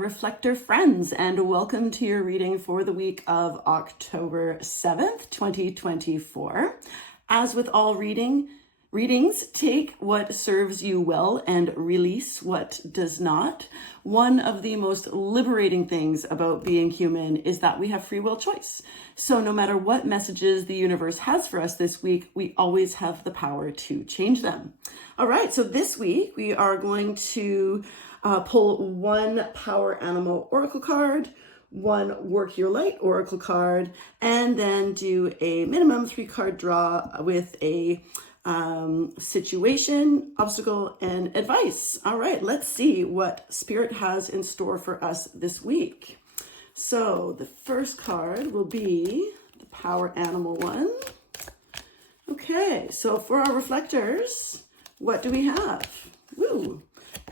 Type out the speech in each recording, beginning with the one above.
Reflector friends, and welcome to your reading for the week of October 7th, 2024. As with all readings, take what serves you well and release what does not. One of the most liberating things about being human is that we have free will choice. So no matter what messages the universe has for us this week, we always have the power to change them. All right, so this week we are going to pull one Power Animal Oracle card, one Work Your Light Oracle card, and then do a minimum 3-card draw with a situation, obstacle, and advice. All right, let's see what Spirit has in store for us this week. So the first card will be the Power Animal one. Okay, so for our reflectors, what do we have? Woo!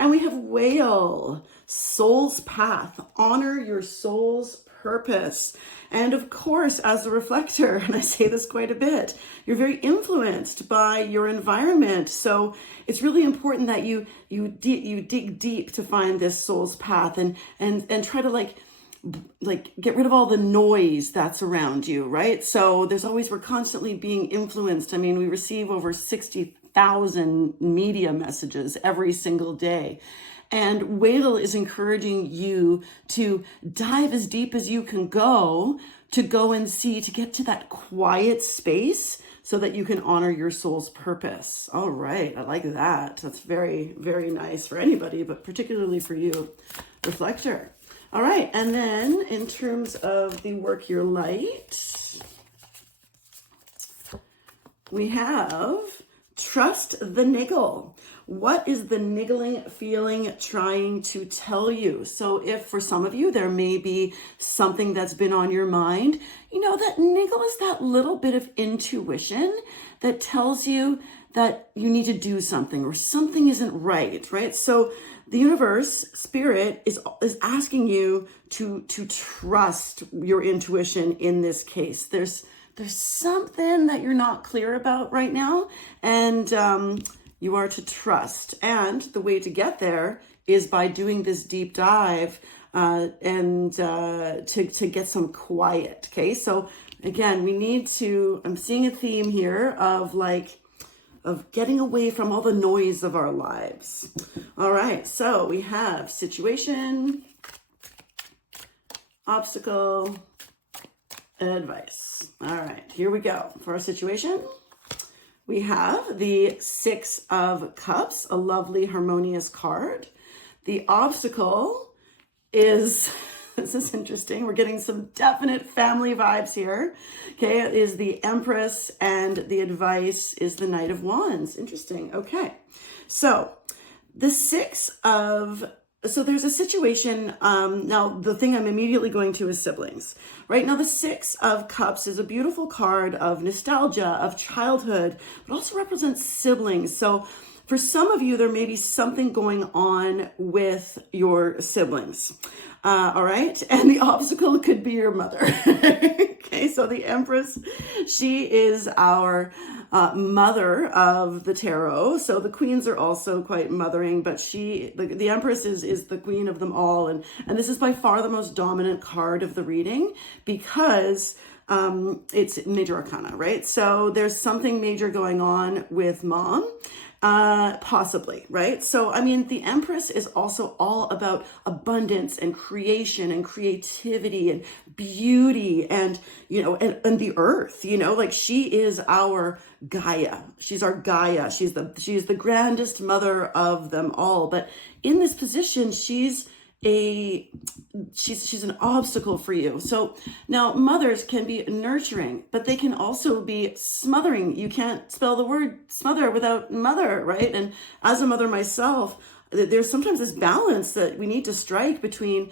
And we have Whale, Soul's Path, honor your soul's purpose. And of course, as a reflector, and I say this quite a bit, you're very influenced by your environment. So it's really important that you dig deep to find this soul's path and try to like get rid of all the noise that's around you, right? So we're constantly being influenced. I mean, we receive over 60,000 media messages every single day. And Whale is encouraging you to dive as deep as you can go and see, to get to that quiet space so that you can honor your soul's purpose. All right, I like that. That's very, very nice for anybody, but particularly for you, Reflector. All right, and then in terms of the Work Your Light, we have Trust the Niggle. What is the niggling feeling trying to tell you? So if for some of you, there may be something that's been on your mind, that niggle is that little bit of intuition that tells you that you need to do something or something isn't right? So the universe, Spirit, is asking you to trust your intuition in this case. There's something that you're not clear about right now, and you are to trust. And the way to get there is by doing this deep dive and to get some quiet. Okay, so again, I'm seeing a theme here of getting away from all the noise of our lives. All right, so we have situation, obstacle, advice. All right, here we go. For our situation, we have the 6 of Cups, a lovely harmonious card. The obstacle is, this is interesting, we're getting some definite family vibes here. Okay, it is the Empress, and the advice is the Knight of Wands. Interesting. Okay, so the so there's a situation, now the thing I'm immediately going to is siblings. Right now, the 6 of Cups is a beautiful card of nostalgia, of childhood, but also represents siblings. So for some of you, there may be something going on with your siblings. All right, and the obstacle could be your mother. Okay, so the Empress, she is our mother of the tarot. So the queens are also quite mothering, but the Empress is the queen of them all. And this is by far the most dominant card of the reading because it's major arcana, right? So there's something major going on with mom. Possibly, right? So, I mean, the Empress is also all about abundance and creation and creativity and beauty and, and the earth, she is our Gaia. She's our Gaia. She's the grandest mother of them all. But in this position, she's an obstacle for you. So now mothers can be nurturing, but they can also be smothering. You can't spell the word smother without mother, right? And as a mother myself, there's sometimes this balance that we need to strike between,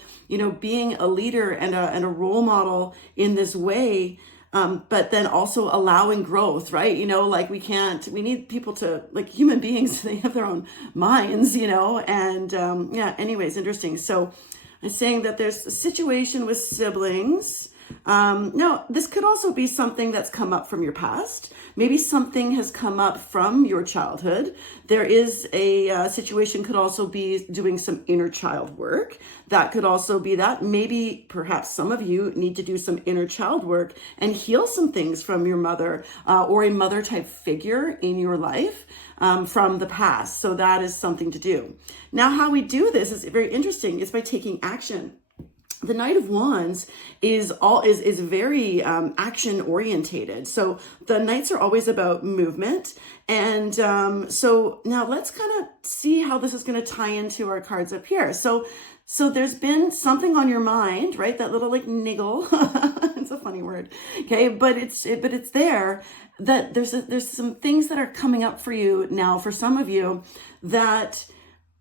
being a leader and a role model in this way, but then also allowing growth, right? We need people to, human beings, they have their own minds, anyways, interesting. So I'm saying that there's a situation with siblings Now, this could also be something that's come up from your past. Maybe something has come up from your childhood. There is a situation, could also be doing some inner child work. That could also be that. Maybe perhaps some of you need to do some inner child work and heal some things from your mother or a mother type figure in your life from the past. So that is something to do. Now, how we do this is very interesting. It's by taking action. The Knight of Wands is very action orientated. So the Knights are always about movement. And so now let's kind of see how this is going to tie into our cards up here. So there's been something on your mind, right? That little like niggle. It's a funny word. Okay. But it's there, that there's some things that are coming up for you now, for some of you, that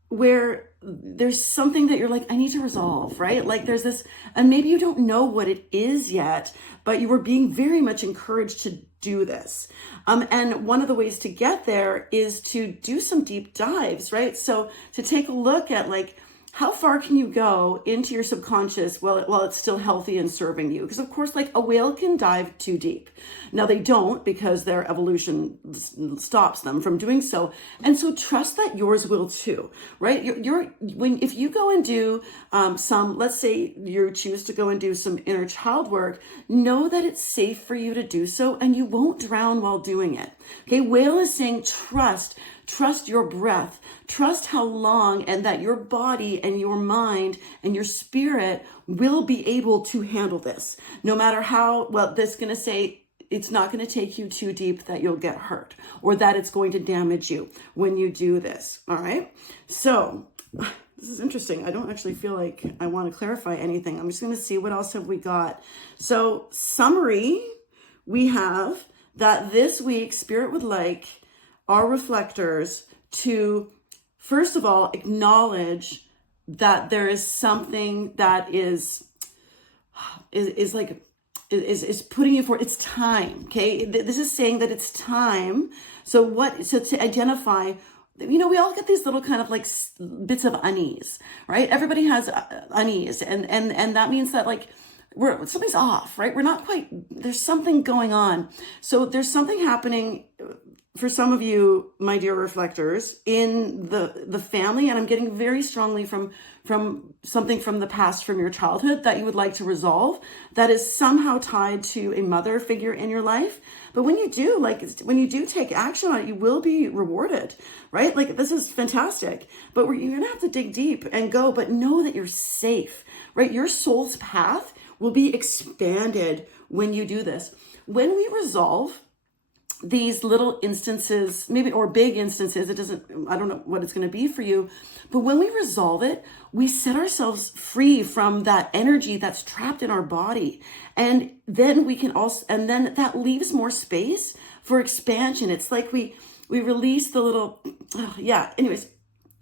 where there's something that you're like, I need to resolve, right? Like there's this, and maybe you don't know what it is yet, but you were being very much encouraged to do this. And one of the ways to get there is to do some deep dives, right? So to take a look at like, how far can you go into your subconscious while it's still healthy and serving you? Because of course, like a whale can dive too deep. Now they don't, because their evolution stops them from doing so. And so trust that yours will too, right? If you go and do let's say you choose to go and do some inner child work, know that it's safe for you to do so and you won't drown while doing it. Okay, whale is saying trust your breath, trust how long, and that your body and your mind and your spirit will be able to handle this. No matter how, well, this is going to say it's not going to take you too deep that you'll get hurt or that it's going to damage you when you do this. All right. So this is interesting. I don't actually feel like I want to clarify anything. I'm just going to see what else have we got. So summary, we have that this week Spirit would like our reflectors to, first of all, acknowledge that there is something that is putting you for, it's time. Okay. This is saying that it's time. So to identify, we all get these little kind of like bits of unease, right? Everybody has unease. And that means that like, something's off, right? We're not quite, there's something going on. So there's something happening for some of you, my dear reflectors, in the family, and I'm getting very strongly from something from the past, from your childhood, that you would like to resolve, that is somehow tied to a mother figure in your life. But when you do take action on it, you will be rewarded, right? Like this is fantastic, but you're gonna have to dig deep and go, but know that you're safe, right? Your soul's path will be expanded when you do this. When we resolve these little instances, maybe, or big instances, I don't know what it's going to be for you, but when we resolve it, we set ourselves free from that energy that's trapped in our body. And then then that leaves more space for expansion. It's like we release the little, anyways,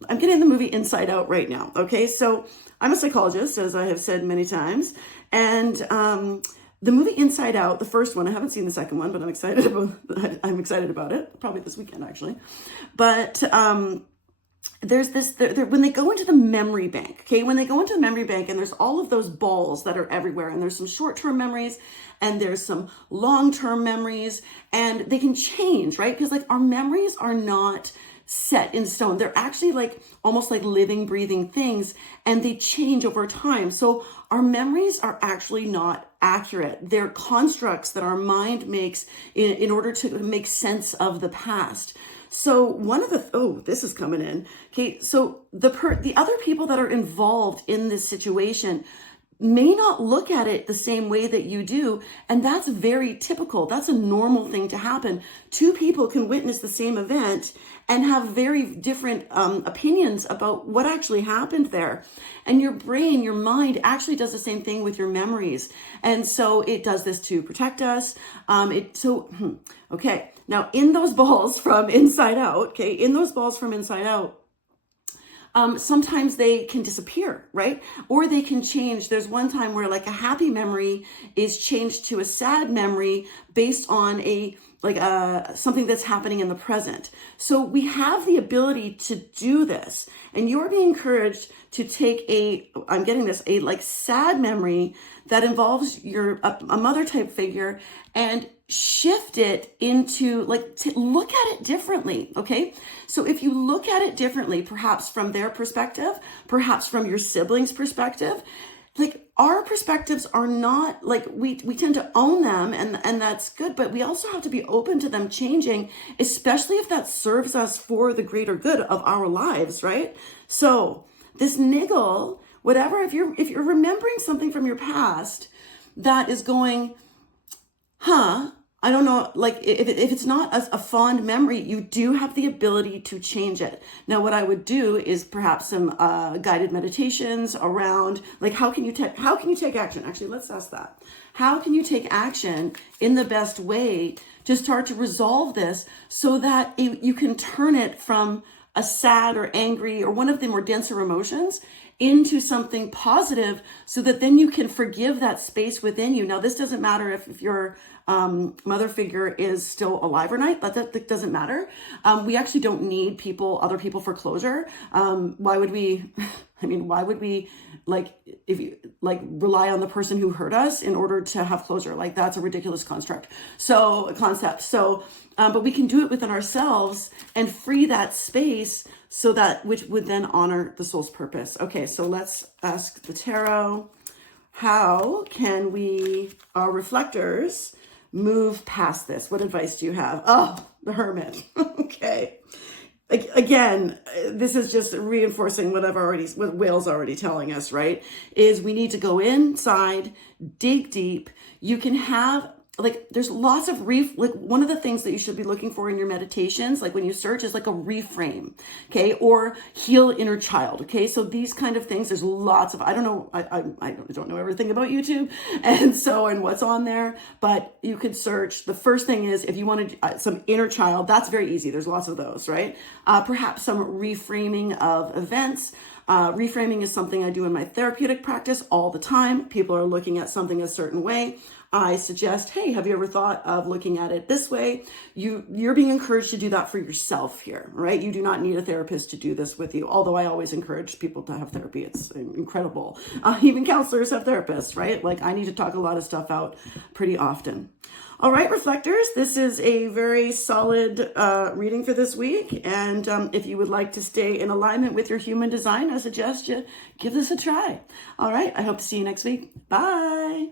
I'm getting the movie Inside Out right now. Okay. So I'm a psychologist, as I have said many times. And, the movie Inside Out, the first one, I haven't seen the second one, but I'm excited about it. Probably this weekend, actually. But there's this, when they go into the memory bank, okay? When they go into the memory bank and there's all of those balls that are everywhere, and there's some short-term memories and there's some long-term memories, and they can change, right? Because like our memories are not set in stone. They're actually like almost like living, breathing things, and they change over time. So our memories are actually not accurate. They're constructs that our mind makes in order to make sense of the past. So one of this is coming in. Okay. So the other people that are involved in this situation may not look at it the same way that you do. And that's very typical. That's a normal thing to happen. Two people can witness the same event and have very different opinions about what actually happened there. And your brain, your mind actually does the same thing with your memories. And so it does this to protect us. Okay. Now in those balls from Inside Out, sometimes they can disappear, right? Or they can change. There's one time where like a happy memory is changed to a sad memory based on a something that's happening in the present. So we have the ability to do this, and you're being encouraged to take I'm getting this, a like sad memory that involves a mother type figure, and shift it into look at it differently. Okay. So if you look at it differently, perhaps from their perspective, perhaps from your sibling's perspective, like our perspectives are not like we tend to own them, and that's good, but we also have to be open to them changing, especially if that serves us for the greater good of our lives, right? So this niggle, whatever, if you're remembering something from your past that is going, I don't know, like if it's not a fond memory, you do have the ability to change it. Now, what I would do is perhaps some guided meditations around like how can you take action? Actually, let's ask that. How can you take action in the best way to start to resolve this so that you can turn it from a sad or angry or one of the more denser emotions into something positive, so that then you can forgive that space within you. Now, this doesn't matter if your mother figure is still alive or not. That doesn't matter. We actually don't need other people for closure. Why would we? I mean, why would we rely on the person who hurt us in order to have closure? Like, that's a ridiculous concept. So, but we can do it within ourselves and free that space, so that which would then honor the soul's purpose. Okay, so let's ask the tarot. How can we, our reflectors, move past this? What advice do you have? Oh, the Hermit. Okay. Again, this is just reinforcing what Whale's already telling us, right? Is we need to go inside, dig deep. You can have, there's lots of one of the things that you should be looking for in your meditations, like when you search, is like a reframe, okay? Or heal inner child, okay? So these kind of things, there's lots of, I don't know everything about YouTube and what's on there, but you could search. The first thing is, if you wanted some inner child, that's very easy. There's lots of those, right? Perhaps some reframing of events. Reframing is something I do in my therapeutic practice all the time. People are looking at something a certain way. I suggest, hey, have you ever thought of looking at it this way? You're being encouraged to do that for yourself here, right? You do not need a therapist to do this with you. Although I always encourage people to have therapy. It's incredible. Even counselors have therapists, right? Like, I need to talk a lot of stuff out pretty often. All right, reflectors, this is a very solid reading for this week. And if you would like to stay in alignment with your human design, I suggest you give this a try. All right, I hope to see you next week. Bye.